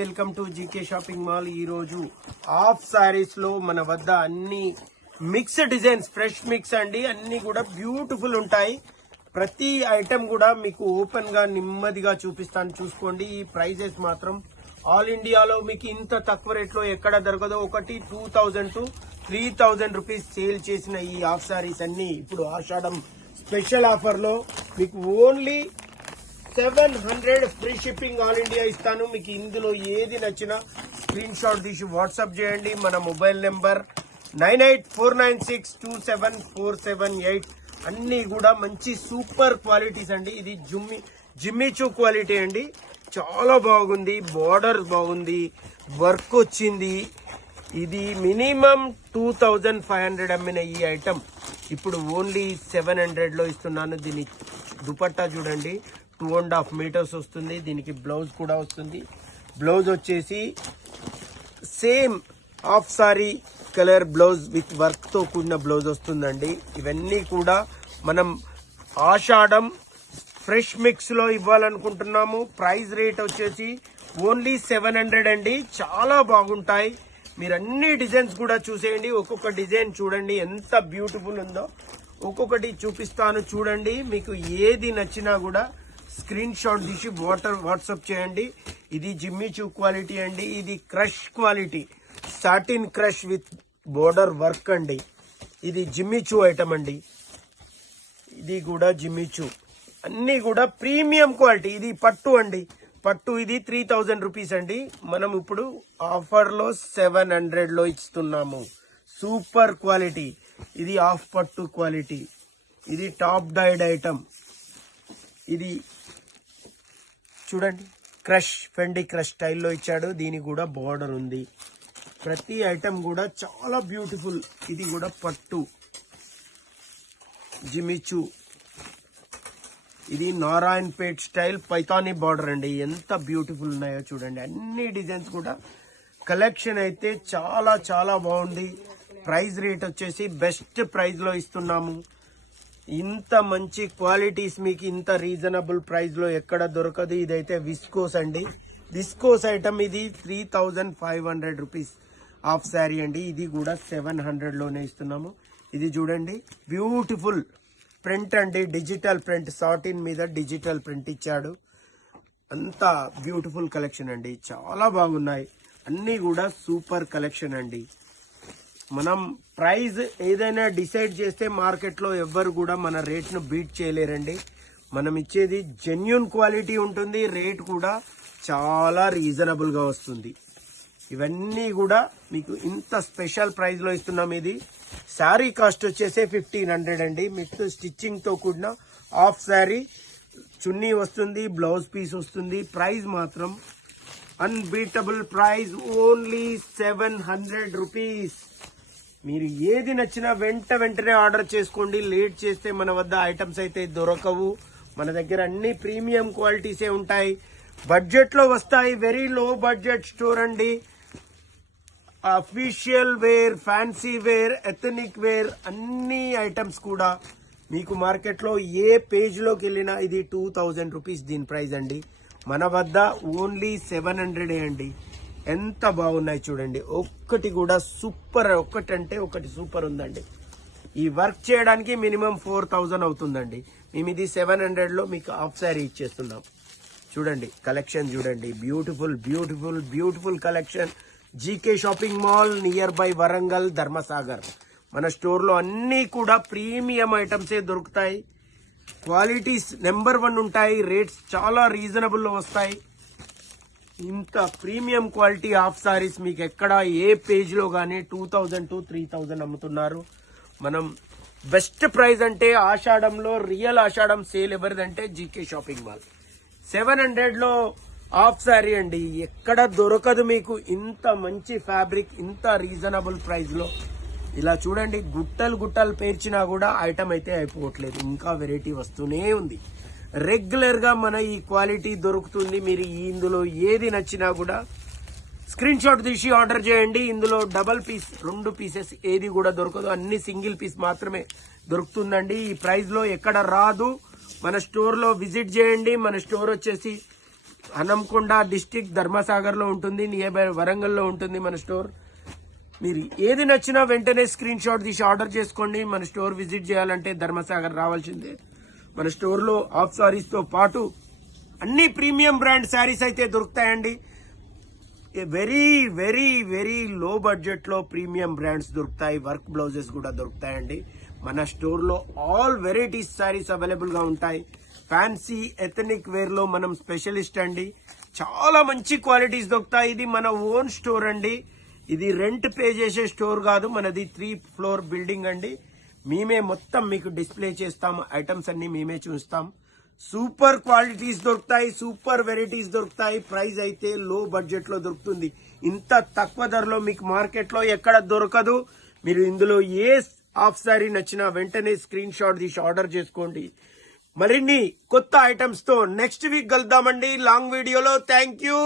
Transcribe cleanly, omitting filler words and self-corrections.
Welcome to GK shopping mall. ఈ రోజు of saris లో మన వద్ద అన్ని మిక్స్ డిజైన్స్, ఫ్రెష్ మిక్స్ అండి. అన్ని కూడా బ్యూటిఫుల్ ఉంటాయి. ప్రతి ఐటమ్ కూడా మీకు ఓపెన్ గా నెమ్మదిగా చూపిస్తాను, చూసుకోండి. ఈ ప్రైజెస్ మాత్రం ఆల్ ఇండియాలో మీకు ఇంత తక్కువ రేట్ లో ఎక్కడ దొరకదో. ఒకటి 2000 to 3000 రూపీస్ సేల్ చేసిన ఈ ఆఫ్ సారీస్ అన్ని ఇప్పుడు ఆషాఢం స్పెషల్ ఆఫర్ లో మీకు only 700 free shipping all India ఇస్తాను. మీకు ఇందులో ఏది నచ్చినా స్క్రీన్ షాట్ తీసి వాట్సాప్ చేయండి. మన మొబైల్ నెంబర్ 9849627478. అన్ని కూడా మంచి సూపర్ క్వాలిటీస్ అండి. ఇది జిమ్మిచూ క్వాలిటీ అండి, చాలా బాగుంది. బార్డర్ బాగుంది, వర్క్ వచ్చింది. ఇది మినిమం 2500 అమ్మిన ఈ ఐటమ్ ఇప్పుడు ఓన్లీ 700 లో ఇస్తున్నాను. దీని దుపట్టా చూడండి, 2.5 మీటర్స్ వస్తుంది. దీనికి బ్లౌజ్ కూడా వస్తుంది. బ్లౌజ్ వచ్చేసి same half sorry colour blouse with work తో కూడిన బ్లౌజ్ వస్తుందండి. ఇవన్నీ కూడా మనం ఆషాఢం ఫ్రెష్ మిక్స్ లో ఇవ్వాలనుకుంటున్నాము. ప్రైస్ రేట్ వచ్చేసి ఓన్లీ 700 అండి. చాలా బాగుంటాయి. మీరు అన్ని డిజైన్స్ కూడా చూసేయండి. ఒక్కొక్క డిజైన్ చూడండి ఎంత బ్యూటిఫుల్ ఉందో. ఒక్కొక్కటి చూపిస్తాను చూడండి. మీకు ఏది నచ్చినా కూడా స్క్రీన్ షాట్ తీసి వాట్సాప్ చేయండి. ఇది జిమ్మిచూ క్వాలిటీ అండి. ఇది crush quality, satin crush with border work అండి. ఇది జిమ్మిచూ ఐటమ్ అండి. ఇది కూడా జిమ్మిచూ. అన్ని కూడా ప్రీమియం క్వాలిటీ. ఇది పట్టు అండి, పట్టు. ఇది 3000 రూపీస్ అండి. మనం ఇప్పుడు ఆఫర్ లో 700 లో ఇస్తున్నాము. Super quality. ఇది హాఫ్ పట్టు క్వాలిటీ. ఇది టాప్ డైడ్ ఐటమ్. ఇది చూడండి, క్రష్, ఫెండి క్రష్ స్టైల్లో ఇచ్చాడు. దీనికి కూడా బార్డర్ ఉంది. ప్రతి ఐటమ్ కూడా చాలా బ్యూటిఫుల్. ఇది కూడా పట్టు జిమ్మిచూ. ఇది నారాయణపేట్ స్టైల్ పైతానీ బార్డర్ అండి. ఎంత బ్యూటిఫుల్ ఉన్నాయో చూడండి. అన్ని డిజైన్స్ కూడా కలెక్షన్ అయితే చాలా చాలా బాగుంది. ప్రైస్ రేట్ వచ్చేసి బెస్ట్ ప్రైస్ లో ఇస్తున్నాము. ఇంత మంచి క్వాలిటీస్ మీకు ఇంత రీజనబుల్ ప్రైస్ లో ఎక్కడ దొరకదు. ఇదైతే విస్కోస్ అండి, విస్కోస్ ఐటమ్. ఇది 3500 రూపీస్ హాఫ్ శారీ అండి. ఇది కూడా 700 లోనే ఇస్తున్నాము. ఇది చూడండి, బ్యూటిఫుల్ ప్రింట్ అండి, డిజిటల్ ప్రింట్. సాటిన్ మీద డిజిటల్ ప్రింట్ ఇచ్చాడు. అంత బ్యూటిఫుల్ కలెక్షన్ అండి. చాలా బాగున్నాయి. అన్ని కూడా సూపర్ కలెక్షన్ అండి. మనం ప్రైస్ ఏదైనా డిసైడ్ చేస్తే మార్కెట్లో ఎవ్వరు కూడా మన రేట్ను బీట్ చేయలేరండి. మనం ఇచ్చేది జెన్యూన్ క్వాలిటీ ఉంటుంది. రేట్ కూడా చాలా రీజనబుల్గా వస్తుంది. ఇవన్నీ కూడా మీకు ఇంత స్పెషల్ ప్రైస్లో ఇస్తున్నాం. ఇది శారీ కాస్ట్ వచ్చేసి 1500 అండి. మీకు స్టిచ్చింగ్తో కూడిన హాఫ్ శారీ, చున్నీ వస్తుంది, బ్లౌజ్ పీస్ వస్తుంది. ప్రైస్ మాత్రం అన్బీటబుల్ ప్రైస్, ఓన్లీ 700 రూపీస్. మీరు ఏది నచ్చినా వెంటనే ఆర్డర్ చేసుకోండి. లేట్ చేస్తే మన వద్ద ఐటమ్స్ అయితే దొరకవు. మన దగ్గర అన్ని ప్రీమియం క్వాలిటీసే ఉంటాయి. బడ్జెట్ లో వస్తాయి. వెరీ లో బడ్జెట్ స్టోర్ అండి. Official wear, fancy wear, ethnic wear అన్ని ఐటమ్స్ కూడా మీకు మార్కెట్ లో ఏ పేజ్ లోకి వెళ్ళినా ఇది 2000 రూపీస్ దీని ప్రైస్ అండి. మన వద్ద ఓన్లీ 700 అండి. ఎంత బాగున్నాయి చూడండి. ఒక్కటి కూడా సూపర్, ఒక్కటంటే ఒకటి సూపర్ ఉందండి. ఈ వర్క్ చేయడానికి మినిమం 4000 అవుతుందండి. మేము ఇది 700 లో మీకు హాఫ్ శారీ ఇచ్చేస్తున్నాం. చూడండి కలెక్షన్ చూడండి. Beautiful beautiful beautiful collection. GK shopping mall, near by Warangal, Dharmasagar. మన స్టోర్ లో అన్ని కూడా ప్రీమియం ఐటమ్సే దొరుకుతాయి. క్వాలిటీస్ నెంబర్ 1 ఉంటాయి. రేట్స్ చాలా రీజనబుల్ లో వస్తాయి. ఇంత ప్రీమియం క్వాలిటీ హాఫ్ సారీస్ మీకు ఎక్కడ ఏ పేజ్ లో గానీ 2000 to 3000 అమ్ముతున్నారు. మనం బెస్ట్ ప్రైస్ అంటే ఆషాఢంలో రియల్ ఆషాఢం సేల్ ఎవరిదంటే జీకే షాపింగ్ మాల్. 700 లో హాఫ్ సారీ అండి. ఎక్కడ దొరకదు మీకు ఇంత మంచి ఫ్యాబ్రిక్ ఇంత రీజనబుల్ ప్రైస్ లో. ఇలా చూడండి, గుట్టలు గుట్టలు పేర్చినా కూడా ఐటమ్ అయితే అయిపోవట్లేదు. ఇంకా వెరైటీ వస్తూనే ఉంది. రెగ్యులర్ గా మన ఈ క్వాలిటీ దొరుకుతుంది. మీరు ఇందులో ఏది నచ్చినా కూడా స్క్రీన్ షాట్ తీసి ఆర్డర్ చేయండి. ఇందులో డబల్ పీస్, 2 పీసెస్ ఏది కూడా దొరకదు. అన్ని సింగిల్ పీస్ మాత్రమే దొరుకుతుందండి. ఈ ప్రైస్ లో ఎక్కడ రాదు. మన స్టోర్ లో విజిట్ చేయండి. మన స్టోర్ వచ్చేసి హనంకొండ డిస్టిక్ ధర్మసాగర్ లో ఉంటుంది, నియర్ బై వరంగల్లో ఉంటుంది మన స్టోర్. మీరు ఏది నచ్చినా వెంటనే స్క్రీన్ షాట్ తీసి ఆర్డర్ చేసుకోండి. మన స్టోర్ విజిట్ చేయాలంటే ధర్మసాగర్ రావాల్సిందే. మన స్టోర్ లో ఆఫ్ సారీస్ తో పాటు అన్ని ప్రీమియం బ్రాండ్ శారీస్ అయితే దొరుకుతాయండి. Very very very low budget లో ప్రీమియం బ్రాండ్స్ దొరుకుతాయి. వర్క్ బ్లౌజెస్ కూడా దొరుకుతాయండి. మన స్టోర్ లో ఆల్ వెరైటీస్ శారీస్ అవైలబుల్ గా ఉంటాయి. ఫ్యాన్సీ ఎథనిక్ వేర్ లో మనం స్పెషలిస్ట్ అండి. చాలా మంచి క్వాలిటీస్ దొరుకుతాయి. ఇది మన ఓన్ స్టోర్ అండి. ఇది రెంట్ పే చేసే స్టోర్ కాదు, మనది 3 ఫ్లోర్ బిల్డింగ్ అండి. మేమే మొత్తం మీకు డిస్ప్లే చేస్తాం, ఐటమ్స్ అన్ని మేమే చూస్తాం. సూపర్ క్వాలిటీస్ దొరుకుతాయి, సూపర్ వెరైటీస్ దొరుకుతాయి. ప్రైస్ అయితే లో బడ్జెట్ లో దొరుకుతుంది. ఇంత తక్కువ ధరలో మీకు మార్కెట్ లో ఎక్కడ దొరకదు. మీరు ఇందులో ఏ హాఫ్ సారీ నచ్చినా వెంటనే స్క్రీన్ షాట్ తీసి ఆర్డర్ చేసుకోండి. మరిన్ని కొత్త ఐటమ్స్ తో నెక్స్ట్ వీక్ కలుద్దామండి లాంగ్ వీడియోలో. Thank you.